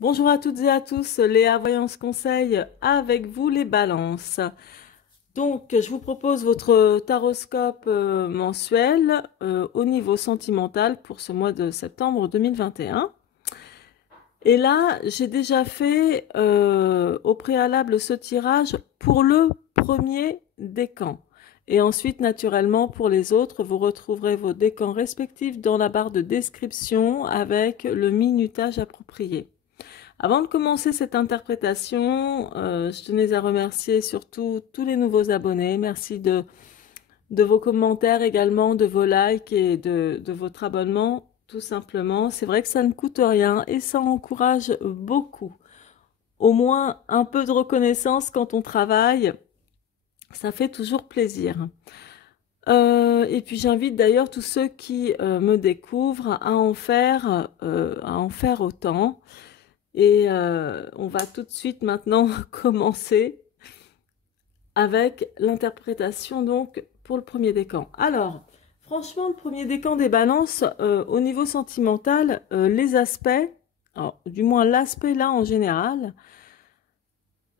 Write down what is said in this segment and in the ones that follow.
Bonjour à toutes et à tous, Léa Voyance Conseil avec vous les balances. Donc, je vous propose votre taroscope mensuel au niveau sentimental pour ce mois de septembre 2021. Et là, j'ai déjà fait au préalable ce tirage pour le premier décan. Et ensuite, naturellement, pour les autres, vous retrouverez vos décans respectifs dans la barre de description avec le minutage approprié. Avant de commencer cette interprétation, je tenais à remercier surtout tous les nouveaux abonnés. Merci de vos commentaires également, de vos likes et de votre abonnement, tout simplement. C'est vrai que ça ne coûte rien et ça encourage beaucoup. Au moins un peu de reconnaissance quand on travaille, ça fait toujours plaisir. Et puis j'invite d'ailleurs tous ceux qui me découvrent à en faire autant. Et on va tout de suite maintenant commencer avec l'interprétation donc pour le premier décan. Alors, franchement, le premier décan des balances, au niveau sentimental, les aspects, alors, du moins l'aspect là en général,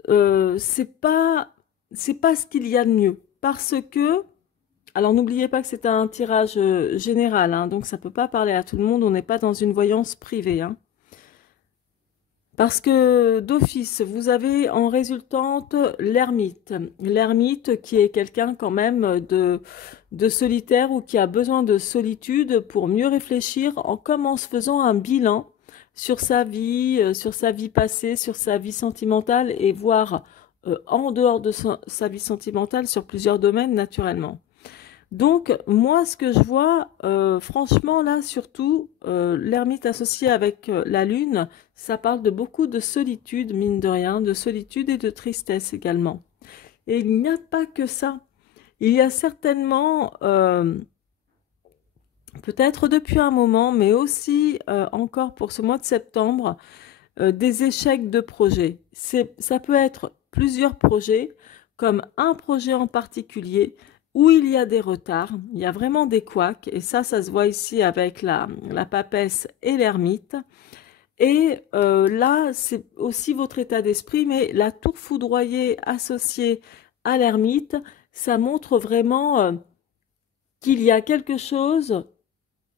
c'est pas ce qu'il y a de mieux. Parce que, alors n'oubliez pas que c'est un tirage général, hein, donc ça peut pas parler à tout le monde, on n'est pas dans une voyance privée, hein. Parce que d'office, vous avez en résultante l'ermite. L'ermite qui est quelqu'un quand même de solitaire ou qui a besoin de solitude pour mieux réfléchir comme en se faisant un bilan sur sa vie passée, sur sa vie sentimentale et voir en dehors de sa vie sentimentale sur plusieurs domaines naturellement. Donc, moi, ce que je vois, franchement, là, surtout, l'ermite associé avec la lune, ça parle de beaucoup de solitude, mine de rien, de solitude et de tristesse également. Et il n'y a pas que ça. Il y a certainement, peut-être depuis un moment, mais aussi encore pour ce mois de septembre, des échecs de projets. Ça peut être plusieurs projets, comme un projet en particulier, où il y a des retards, il y a vraiment des couacs, et ça se voit ici avec la papesse et l'ermite. Et là, c'est aussi votre état d'esprit, mais la tour foudroyée associée à l'ermite, ça montre vraiment qu'il y a quelque chose,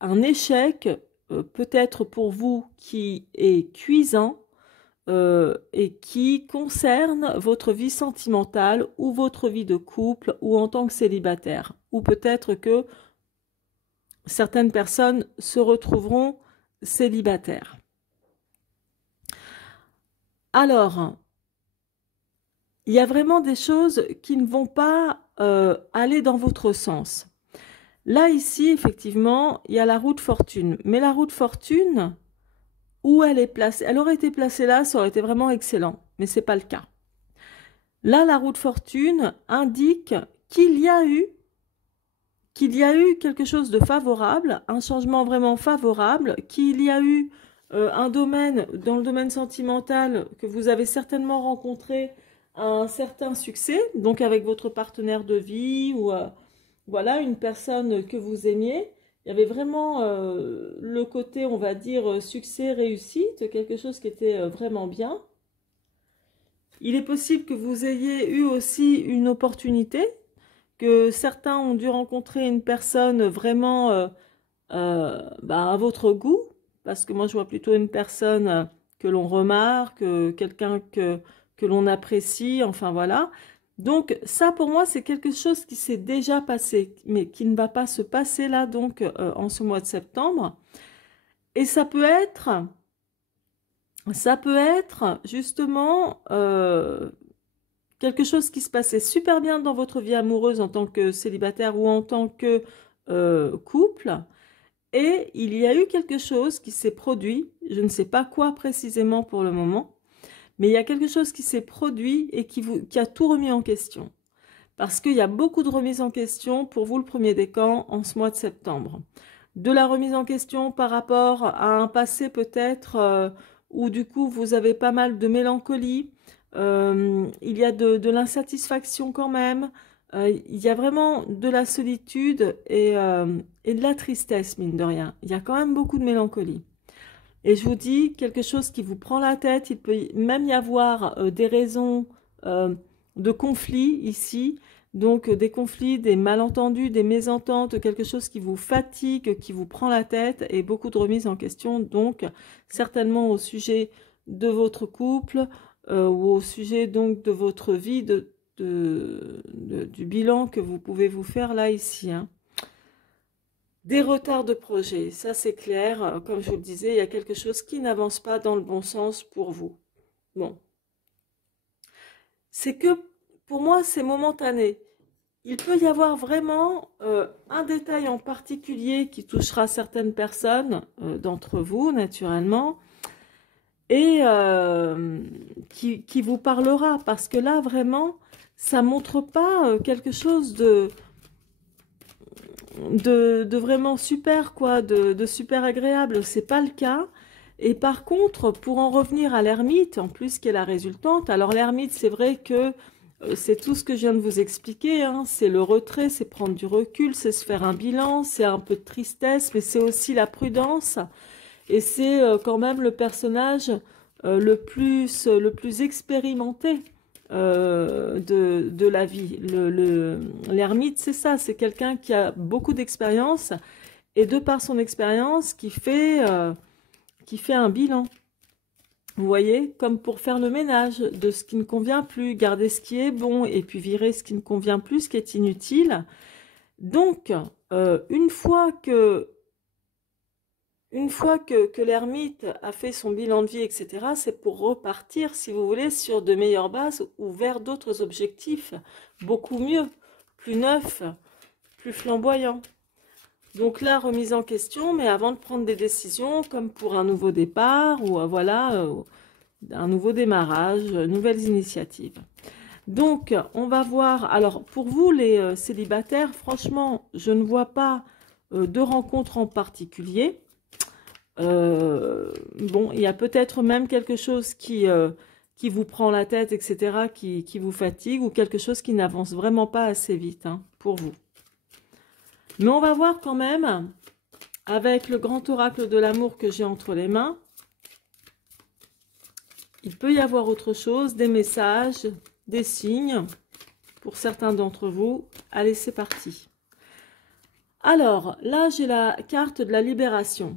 un échec, peut-être pour vous qui est cuisant, et qui concerne votre vie sentimentale ou votre vie de couple ou en tant que célibataire. Ou peut-être que certaines personnes se retrouveront célibataires. Alors, il y a vraiment des choses qui ne vont pas aller dans votre sens. Là, ici, effectivement, il y a la roue de fortune. Mais la roue de fortune, où elle est placée, elle aurait été placée là, ça aurait été vraiment excellent. Mais ce n'est pas le cas. Là, la roue de fortune indique qu'il y a eu quelque chose de favorable, un changement vraiment favorable, qu'il y a eu un domaine, dans le domaine sentimental, que vous avez certainement rencontré un certain succès, donc avec votre partenaire de vie ou voilà, une personne que vous aimiez. Il y avait vraiment le côté, on va dire, succès, réussite, quelque chose qui était vraiment bien. Il est possible que vous ayez eu aussi une opportunité, que certains ont dû rencontrer une personne vraiment à votre goût, parce que moi je vois plutôt une personne que l'on remarque, quelqu'un que l'on apprécie, enfin voilà. Donc ça pour moi c'est quelque chose qui s'est déjà passé, mais qui ne va pas se passer là donc en ce mois de septembre. Et ça peut être justement quelque chose qui se passait super bien dans votre vie amoureuse en tant que célibataire ou en tant que couple. Et il y a eu quelque chose qui s'est produit, je ne sais pas quoi précisément pour le moment, mais il y a quelque chose qui s'est produit et qui a tout remis en question. Parce qu'il y a beaucoup de remises en question pour vous le premier décan en ce mois de septembre. De la remise en question par rapport à un passé peut-être où du coup vous avez pas mal de mélancolie, il y a de l'insatisfaction quand même, il y a vraiment de la solitude et de la tristesse mine de rien. Il y a quand même beaucoup de mélancolie. Et je vous dis quelque chose qui vous prend la tête. Il peut même y avoir des raisons de conflit ici. Donc des conflits, des malentendus, des mésententes, quelque chose qui vous fatigue, qui vous prend la tête et beaucoup de remises en question. Donc certainement au sujet de votre couple ou au sujet donc de votre vie, du bilan que vous pouvez vous faire là ici. Hein. Des retards de projet, ça c'est clair. Comme je vous le disais, il y a quelque chose qui n'avance pas dans le bon sens pour vous. Bon. C'est que, pour moi, c'est momentané. Il peut y avoir vraiment un détail en particulier qui touchera certaines personnes d'entre vous, naturellement, et qui vous parlera. Parce que là, vraiment, ça montre pas quelque chose de vraiment super, quoi, de super agréable. C'est pas le cas. Et par contre, pour en revenir à l'ermite, en plus qui est la résultante, alors l'ermite, c'est vrai que c'est tout ce que je viens de vous expliquer, hein. C'est le retrait, c'est prendre du recul, c'est se faire un bilan, c'est un peu de tristesse, mais c'est aussi la prudence. Et c'est quand même le personnage le plus expérimenté de la vie. L'ermite, c'est ça, c'est quelqu'un qui a beaucoup d'expérience et de par son expérience qui fait un bilan. Vous voyez, comme pour faire le ménage de ce qui ne convient plus, garder ce qui est bon et puis virer ce qui ne convient plus, ce qui est inutile. Donc, une fois que l'ermite a fait son bilan de vie, etc., c'est pour repartir, si vous voulez, sur de meilleures bases ou vers d'autres objectifs, beaucoup mieux, plus neufs, plus flamboyants. Donc là, remise en question, mais avant de prendre des décisions, comme pour un nouveau départ ou voilà, un nouveau démarrage, nouvelles initiatives. Donc, on va voir. Alors, pour vous, les célibataires, franchement, je ne vois pas de rencontre en particulier. Bon, il y a peut-être même quelque chose qui vous prend la tête, etc., qui vous fatigue, ou quelque chose qui n'avance vraiment pas assez vite hein, pour vous. Mais on va voir quand même, avec le grand oracle de l'amour que j'ai entre les mains, il peut y avoir autre chose, des messages, des signes, pour certains d'entre vous. Allez, c'est parti. Alors, là, j'ai la carte de la libération.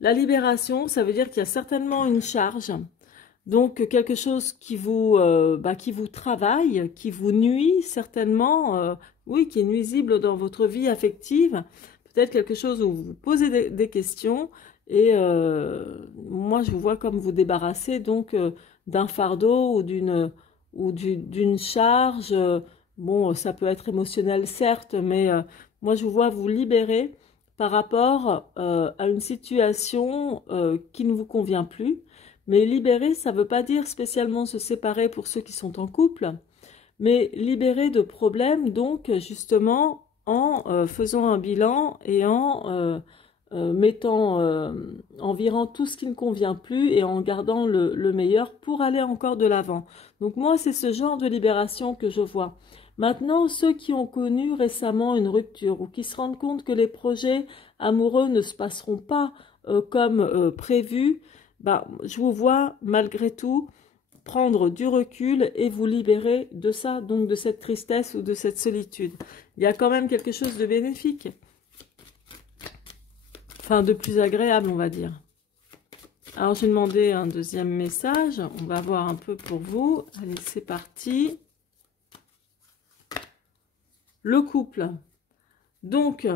La libération, ça veut dire qu'il y a certainement une charge, donc quelque chose qui vous travaille, qui vous nuit certainement, oui, qui est nuisible dans votre vie affective, peut-être quelque chose où vous vous posez des questions, et moi je vous vois comme vous débarrasser donc d'un fardeau ou d'une charge, bon ça peut être émotionnel certes, mais moi je vous vois vous libérer par rapport à une situation qui ne vous convient plus. Mais libérer, ça ne veut pas dire spécialement se séparer pour ceux qui sont en couple, mais libérer de problèmes, donc justement en faisant un bilan et en en virant tout ce qui ne convient plus et en gardant le meilleur pour aller encore de l'avant. Donc moi, c'est ce genre de libération que je vois. Maintenant, ceux qui ont connu récemment une rupture ou qui se rendent compte que les projets amoureux ne se passeront pas comme prévu, ben, je vous vois malgré tout prendre du recul et vous libérer de ça, donc de cette tristesse ou de cette solitude. Il y a quand même quelque chose de bénéfique. Enfin, de plus agréable, on va dire. Alors, j'ai demandé un deuxième message. On va voir un peu pour vous. Allez, c'est parti. Le couple. Donc,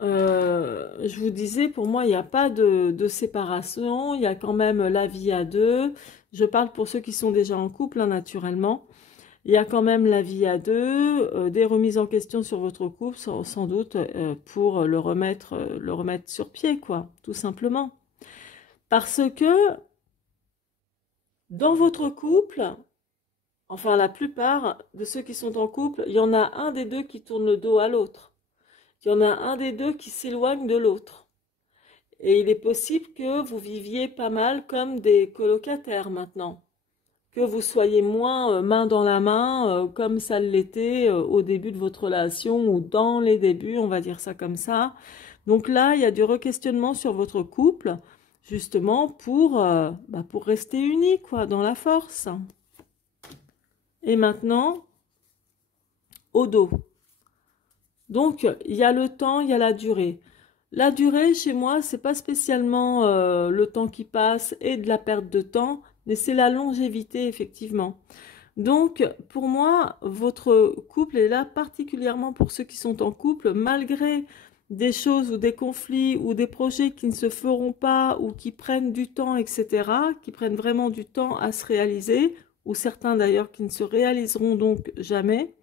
je vous disais, pour moi, il n'y a pas de séparation. Il y a quand même la vie à deux. Je parle pour ceux qui sont déjà en couple, hein, naturellement. Il y a quand même la vie à deux, des remises en question sur votre couple, sans doute, pour le remettre sur pied, quoi, tout simplement. Parce que dans votre couple, enfin la plupart de ceux qui sont en couple, il y en a un des deux qui tourne le dos à l'autre. Il y en a un des deux qui s'éloigne de l'autre. Et il est possible que vous viviez pas mal comme des colocataires maintenant. Que vous soyez moins main dans la main, comme ça l'était au début de votre relation ou dans les débuts, on va dire ça comme ça. Donc là, il y a du requestionnement sur votre couple. justement pour rester unis, quoi, dans la force. Et maintenant, au dos. Donc, il y a le temps, il y a la durée. La durée, chez moi, c'est pas spécialement le temps qui passe et de la perte de temps, mais c'est la longévité, effectivement. Donc, pour moi, votre couple est là particulièrement pour ceux qui sont en couple, malgré des choses ou des conflits ou des projets qui ne se feront pas ou qui prennent du temps, etc., qui prennent vraiment du temps à se réaliser, ou certains d'ailleurs qui ne se réaliseront donc jamais.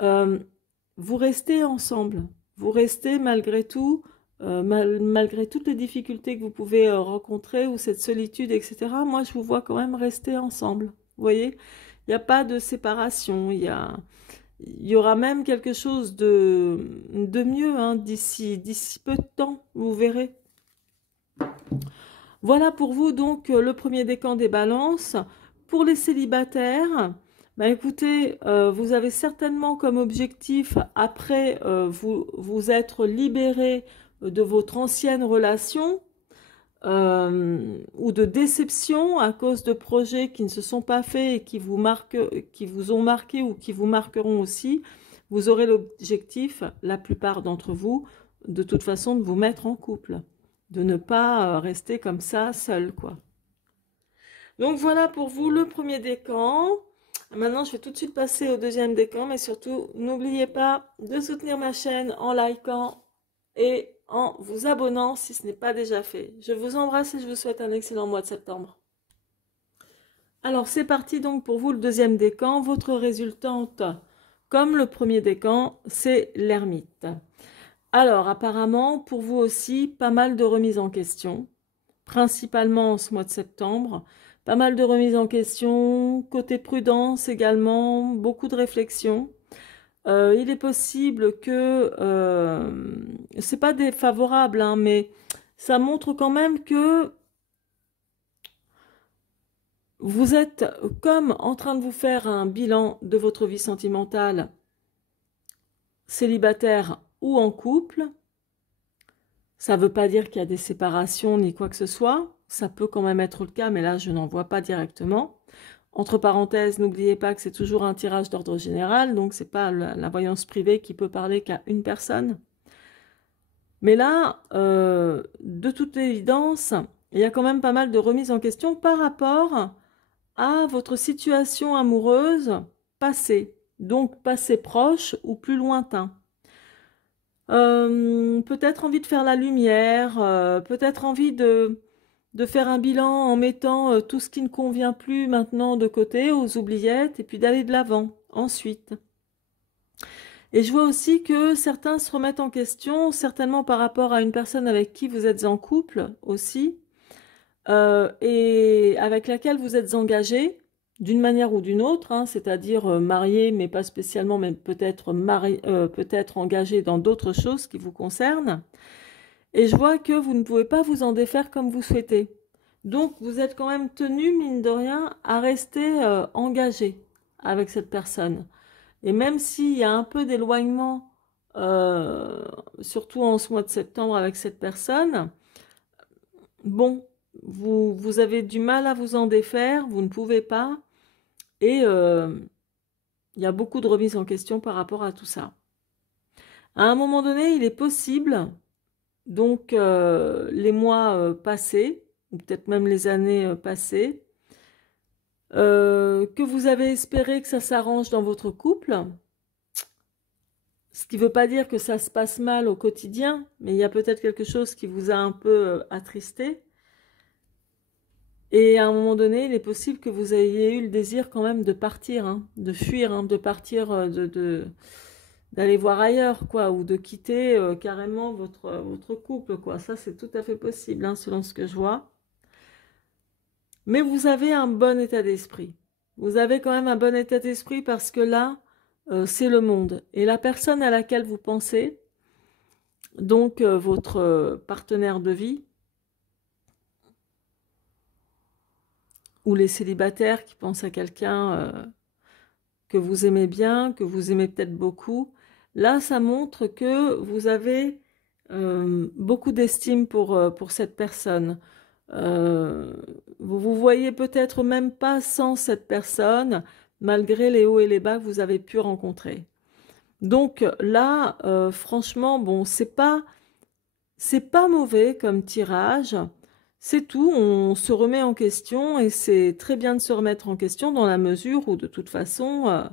Vous restez ensemble, vous restez malgré tout, malgré toutes les difficultés que vous pouvez rencontrer ou cette solitude, etc. Moi, je vous vois quand même rester ensemble. Vous voyez, il n'y a pas de séparation, il y aura même quelque chose de mieux hein, d'ici peu de temps, vous verrez. Voilà pour vous donc le premier décan des balances. Pour les célibataires, bah écoutez, vous avez certainement comme objectif, après vous être libéré de votre ancienne relation ou de déception à cause de projets qui ne se sont pas faits et qui vous ont marqué ou qui vous marqueront aussi. Vous aurez l'objectif, la plupart d'entre vous, de toute façon, de vous mettre en couple, de ne pas rester comme ça seul, quoi. Donc voilà pour vous le premier décan. Maintenant, je vais tout de suite passer au deuxième décan, mais surtout, n'oubliez pas de soutenir ma chaîne en likant et en vous abonnant si ce n'est pas déjà fait. Je vous embrasse et je vous souhaite un excellent mois de septembre. Alors, c'est parti donc pour vous le deuxième décan. Votre résultante, comme le premier décan, c'est l'ermite. Alors, apparemment, pour vous aussi, pas mal de remises en question, principalement en ce mois de septembre. Pas mal de remises en question, côté prudence également, beaucoup de réflexion. Il est possible que, c'est pas défavorable, hein, mais ça montre quand même que vous êtes comme en train de vous faire un bilan de votre vie sentimentale, célibataire ou en couple. Ça ne veut pas dire qu'il y a des séparations ni quoi que ce soit. Ça peut quand même être le cas, mais là, je n'en vois pas directement. Entre parenthèses, n'oubliez pas que c'est toujours un tirage d'ordre général, donc ce n'est pas la voyance privée qui peut parler qu'à une personne. Mais là, de toute évidence, il y a quand même pas mal de remises en question par rapport à votre situation amoureuse passée, donc passé proche ou plus lointain. Peut-être envie de faire la lumière, peut-être envie de faire un bilan en mettant tout ce qui ne convient plus maintenant de côté, aux oubliettes, et puis d'aller de l'avant ensuite. Et je vois aussi que certains se remettent en question, certainement par rapport à une personne avec qui vous êtes en couple aussi, et avec laquelle vous êtes engagé d'une manière ou d'une autre, hein, c'est-à-dire marié, mais pas spécialement, mais peut-être peut-être engagé dans d'autres choses qui vous concernent. Et je vois que vous ne pouvez pas vous en défaire comme vous souhaitez. Donc, vous êtes quand même tenu, mine de rien, à rester engagé avec cette personne. Et même s'il y a un peu d'éloignement, surtout en ce mois de septembre avec cette personne, bon, vous avez du mal à vous en défaire, vous ne pouvez pas. Et il y a beaucoup de remises en question par rapport à tout ça. À un moment donné, il est possible, donc les mois passés, ou peut-être même les années passées, que vous avez espéré que ça s'arrange dans votre couple, ce qui ne veut pas dire que ça se passe mal au quotidien, mais il y a peut-être quelque chose qui vous a un peu attristé. Et à un moment donné, il est possible que vous ayez eu le désir quand même de partir, hein, de fuir, hein, de partir, d'aller voir ailleurs, quoi, ou de quitter carrément votre couple, quoi. Ça, c'est tout à fait possible, hein, selon ce que je vois. Mais vous avez un bon état d'esprit. Vous avez quand même un bon état d'esprit parce que là, c'est le monde. Et la personne à laquelle vous pensez, donc votre partenaire de vie, ou les célibataires qui pensent à quelqu'un que vous aimez bien, que vous aimez peut-être beaucoup, là, ça montre que vous avez beaucoup d'estime pour cette personne. Vous vous voyez peut-être même pas sans cette personne, malgré les hauts et les bas que vous avez pu rencontrer. Donc là, franchement, bon, c'est pas mauvais comme tirage. C'est tout, on se remet en question et c'est très bien de se remettre en question dans la mesure où de toute façon,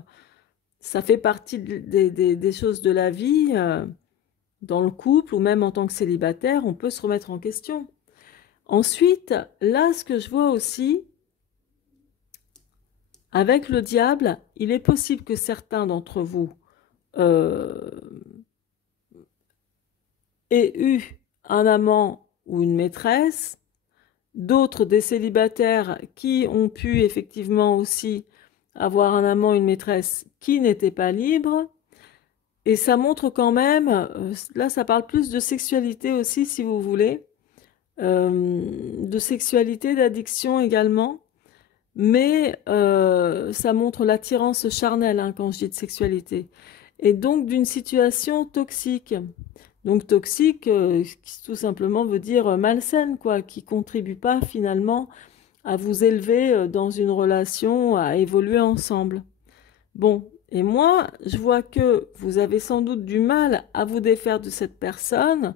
ça fait partie des choses de la vie, dans le couple ou même en tant que célibataire, on peut se remettre en question. Ensuite, là, ce que je vois aussi, avec le diable, il est possible que certains d'entre vous euh, aient eu un amant ou une maîtresse, d'autres des célibataires qui ont pu effectivement aussi avoir un amant, une maîtresse qui n'était pas libre. Et ça montre quand même, là ça parle plus de sexualité aussi si vous voulez, de sexualité, d'addiction également, mais ça montre l'attirance charnelle hein, quand je dis de sexualité. Et donc d'une situation toxique. Donc toxique, qui tout simplement veut dire malsaine, quoi, qui contribue pas finalement à vous élever dans une relation, à évoluer ensemble. Bon, et moi, je vois que vous avez sans doute du mal à vous défaire de cette personne,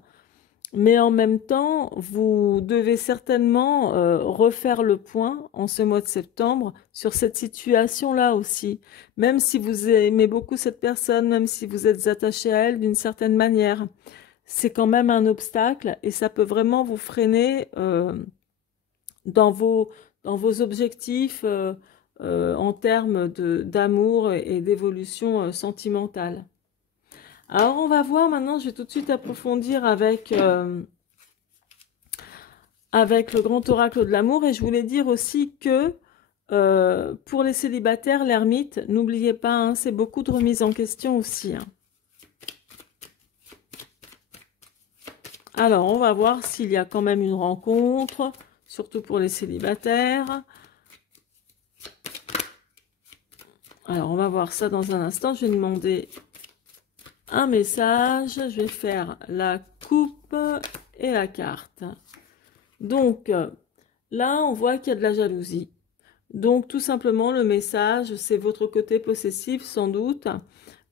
mais en même temps, vous devez certainement refaire le point en ce mois de septembre sur cette situation-là aussi. Même si vous aimez beaucoup cette personne, même si vous êtes attaché à elle d'une certaine manière, c'est quand même un obstacle et ça peut vraiment vous freiner dans vos, dans vos objectifs en termes d'amour et d'évolution sentimentale. Alors on va voir maintenant, je vais tout de suite approfondir avec le grand oracle de l'amour et je voulais dire aussi que pour les célibataires, l'ermite, n'oubliez pas, hein, c'est beaucoup de remise en question aussi. Hein. Alors on va voir s'il y a quand même une rencontre, surtout pour les célibataires. Alors, on va voir ça dans un instant. Je vais demander un message. Je vais faire la coupe et la carte. Donc, là, on voit qu'il y a de la jalousie. Donc, tout simplement, le message, c'est votre côté possessif, sans doute.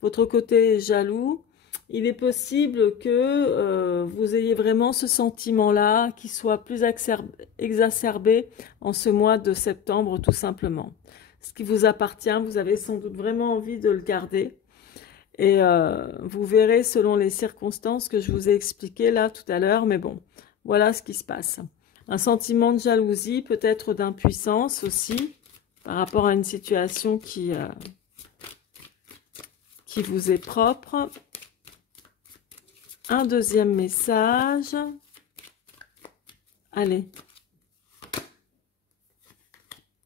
Votre côté jaloux. Il est possible que vous ayez vraiment ce sentiment-là qui soit plus exacerbé en ce mois de septembre, tout simplement. Ce qui vous appartient, vous avez sans doute vraiment envie de le garder. Et vous verrez selon les circonstances que je vous ai expliquées là tout à l'heure. Mais bon, voilà ce qui se passe. Un sentiment de jalousie, peut-être d'impuissance aussi, par rapport à une situation qui vous est propre. Un deuxième message. Allez.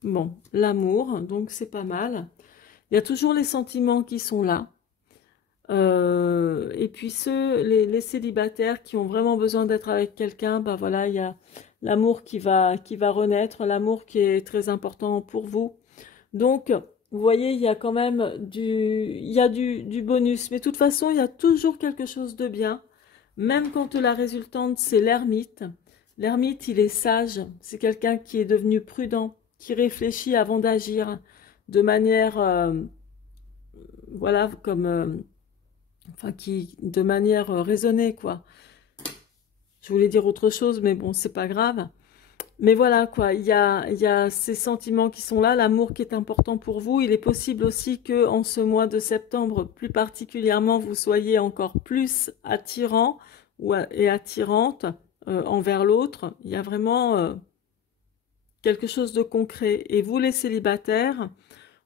Bon, l'amour, donc c'est pas mal. Il y a toujours les sentiments qui sont là. Et puis les célibataires qui ont vraiment besoin d'être avec quelqu'un, bah voilà, il y a l'amour qui va renaître, l'amour qui est très important pour vous. Donc, vous voyez, il y a quand même du bonus. Mais de toute façon, il y a toujours quelque chose de bien. Même quand la résultante, c'est l'ermite. L'ermite, il est sage. C'est quelqu'un qui est devenu prudent, qui réfléchit avant d'agir de manière, voilà, comme, enfin, de manière raisonnée, quoi. Je voulais dire autre chose, mais bon, c'est pas grave. Mais voilà, quoi, il y a ces sentiments qui sont là, l'amour qui est important pour vous. Il est possible aussi que en ce mois de septembre, plus particulièrement, vous soyez encore plus attirant et attirante envers l'autre. Il y a vraiment quelque chose de concret. Et vous, les célibataires,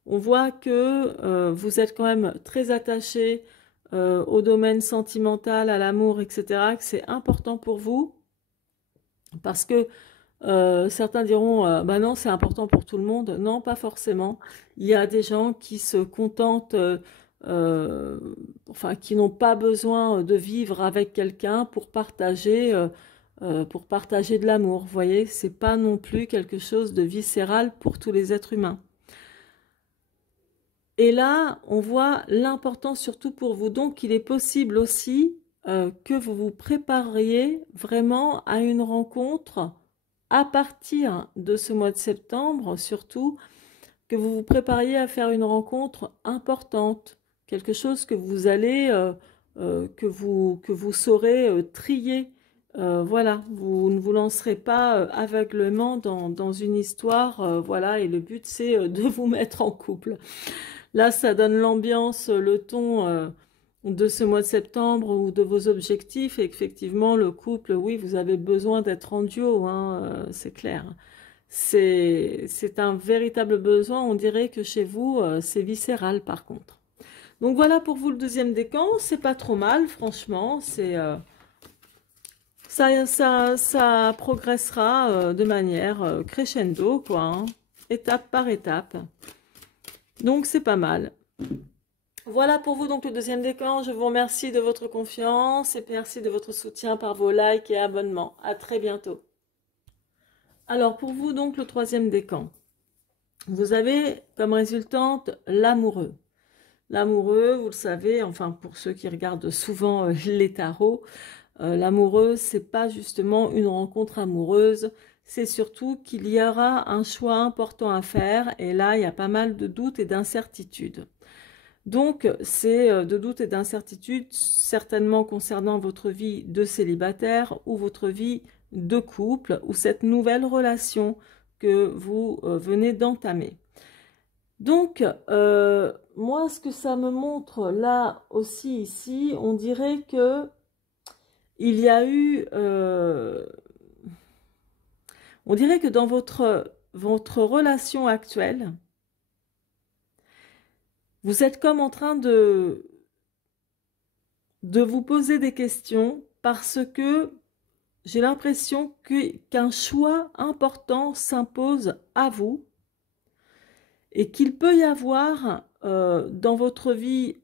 on voit que vous êtes quand même très attachés au domaine sentimental, à l'amour, etc., que c'est important pour vous, parce que certains diront, bah non, c'est important pour tout le monde. Non, pas forcément. Il y a des gens qui se contentent, enfin, qui n'ont pas besoin de vivre avec quelqu'un pour partager de l'amour. Vous voyez, c'est pas non plus quelque chose de viscéral pour tous les êtres humains. Et là, on voit l'importance surtout pour vous. Donc, il est possible aussi que vous vous prépariez vraiment à une rencontre à partir de ce mois de septembre, surtout, que vous vous prépariez à faire une rencontre importante, quelque chose que vous allez, que vous saurez trier. Voilà, vous ne vous lancerez pas aveuglément dans une histoire, voilà, et le but c'est de vous mettre en couple. Là, ça donne l'ambiance, le ton de ce mois de septembre ou de vos objectifs. Et effectivement, le couple, oui, vous avez besoin d'être en duo, hein, c'est clair. C'est un véritable besoin. On dirait que chez vous, c'est viscéral par contre. Donc voilà pour vous le deuxième décan. C'est pas trop mal, franchement. Ça progressera de manière crescendo, quoi, hein, étape par étape. Donc c'est pas mal. Voilà pour vous donc le deuxième décan. Je vous remercie de votre confiance et merci de votre soutien par vos likes et abonnements. À très bientôt. Alors pour vous donc le troisième décan. Vous avez comme résultante l'amoureux. L'amoureux, vous le savez, enfin pour ceux qui regardent souvent les tarots, l'amoureux, c'est pas justement une rencontre amoureuse, c'est surtout qu'il y aura un choix important à faire et là il y a pas mal de doutes et d'incertitudes. Donc c'est de doutes et d'incertitudes certainement concernant votre vie de célibataire ou votre vie de couple ou cette nouvelle relation que vous venez d'entamer. Donc, moi, ce que ça me montre là aussi, ici, on dirait que il y a eu... on dirait que dans votre relation actuelle, vous êtes comme en train de vous poser des questions parce que j'ai l'impression qu'un choix important s'impose à vous. Et qu'il peut y avoir dans votre vie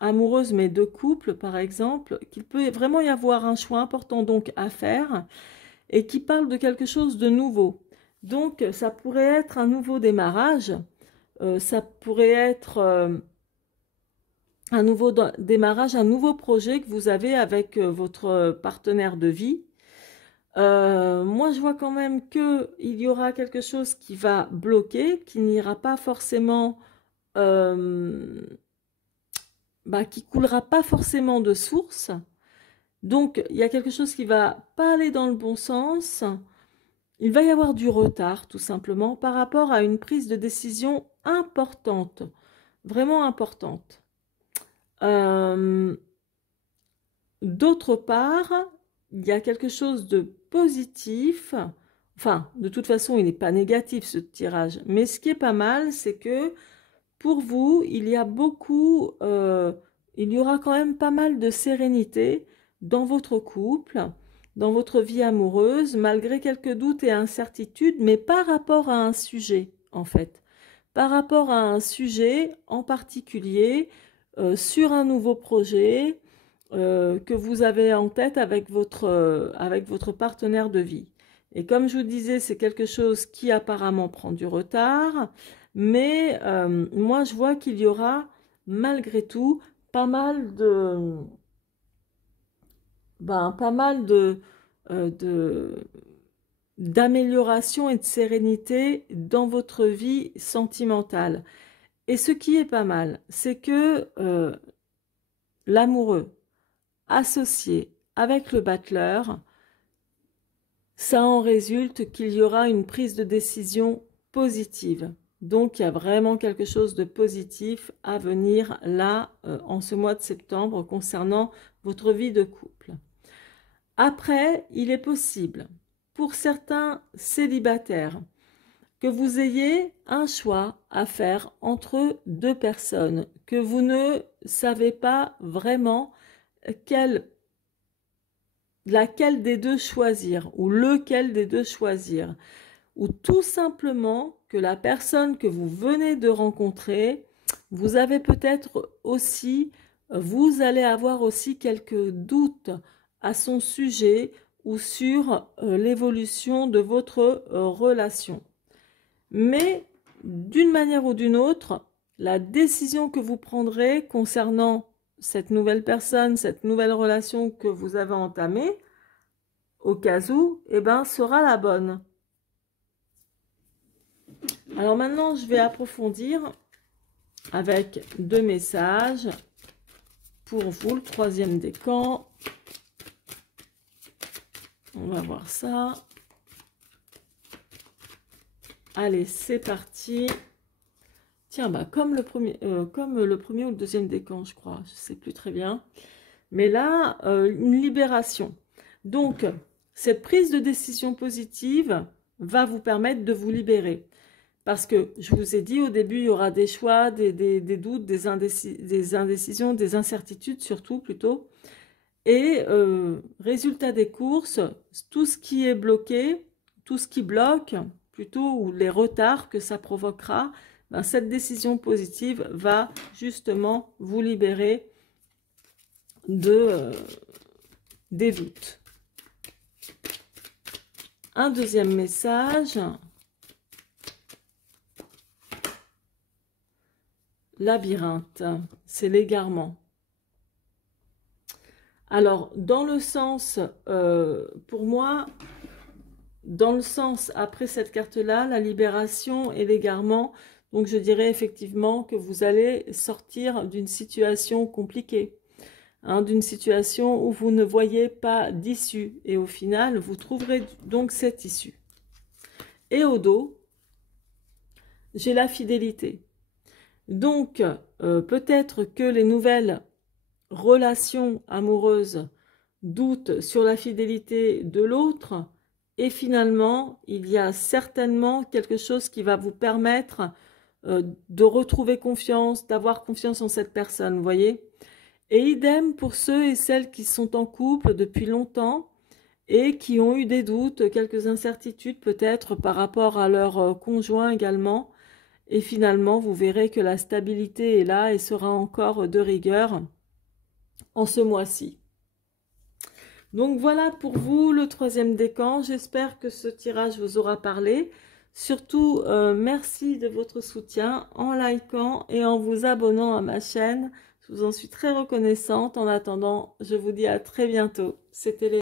amoureuse, mais de couple par exemple, qu'il peut vraiment y avoir un choix important donc à faire et qui parle de quelque chose de nouveau. Donc ça pourrait être un nouveau démarrage, ça pourrait être un nouveau démarrage, un nouveau projet que vous avez avec votre partenaire de vie. Moi, je vois quand même qu'il y aura quelque chose qui va bloquer, qui n'ira pas forcément, qui coulera pas forcément de source. Donc, il y a quelque chose qui va pas aller dans le bon sens. Il va y avoir du retard, tout simplement, par rapport à une prise de décision importante, vraiment importante. D'autre part, il y a quelque chose de positif, enfin, de toute façon, il n'est pas négatif ce tirage, mais ce qui est pas mal, c'est que pour vous, il y a il y aura quand même pas mal de sérénité dans votre couple, dans votre vie amoureuse, malgré quelques doutes et incertitudes, mais par rapport à un sujet, en fait. Par rapport à un sujet en particulier, sur un nouveau projet, que vous avez en tête avec votre partenaire de vie. Et comme je vous disais, c'est quelque chose qui apparemment prend du retard, mais moi je vois qu'il y aura malgré tout pas mal d'amélioration et de sérénité dans votre vie sentimentale. Et ce qui est pas mal, c'est que l'amoureux associé avec le battleur, ça en résulte qu'il y aura une prise de décision positive. Donc, il y a vraiment quelque chose de positif à venir là, en ce mois de septembre, concernant votre vie de couple. Après, il est possible, pour certains célibataires, que vous ayez un choix à faire entre deux personnes, que vous ne savez pas vraiment laquelle des deux choisir ou lequel des deux choisir, ou tout simplement que la personne que vous venez de rencontrer, vous avez peut-être aussi, vous allez avoir aussi quelques doutes à son sujet ou sur l'évolution de votre relation. Mais d'une manière ou d'une autre, la décision que vous prendrez concernant cette nouvelle personne, cette nouvelle relation que vous avez entamée, au cas où, eh ben, sera la bonne. Alors maintenant, je vais approfondir avec 2 messages pour vous, le 3e décan. On va voir ça. Allez, c'est parti. Tiens, bah, comme le premier ou le 2e décan, je crois. Je ne sais plus très bien. Mais là, une libération. Donc, cette prise de décision positive va vous permettre de vous libérer. Parce que, je vous ai dit, au début, il y aura des choix, des doutes, des indécisions, des incertitudes surtout, plutôt. Et résultat des courses, tout ce qui est bloqué, tout ce qui bloque, plutôt, ou les retards que ça provoquera, ben, cette décision positive va justement vous libérer des doutes. Un 2e message. Labyrinthe, c'est l'égarement. Alors, dans le sens, pour moi, dans le sens, après cette carte-là, la libération et l'égarement, donc je dirais effectivement que vous allez sortir d'une situation compliquée, hein, d'une situation où vous ne voyez pas d'issue. Et au final, vous trouverez donc cette issue. Et au dos, j'ai la fidélité. Donc, peut-être que les nouvelles relations amoureuses doutent sur la fidélité de l'autre et finalement, il y a certainement quelque chose qui va vous permettre de retrouver confiance, d'avoir confiance en cette personne, vous voyez. Et idem pour ceux et celles qui sont en couple depuis longtemps et qui ont eu des doutes, quelques incertitudes peut-être par rapport à leur conjoint également. Et finalement, vous verrez que la stabilité est là et sera encore de rigueur en ce mois-ci. Donc voilà pour vous le 3e décan. J'espère que ce tirage vous aura parlé. Surtout, merci de votre soutien en likant et en vous abonnant à ma chaîne. Je vous en suis très reconnaissante. En attendant, je vous dis à très bientôt. C'était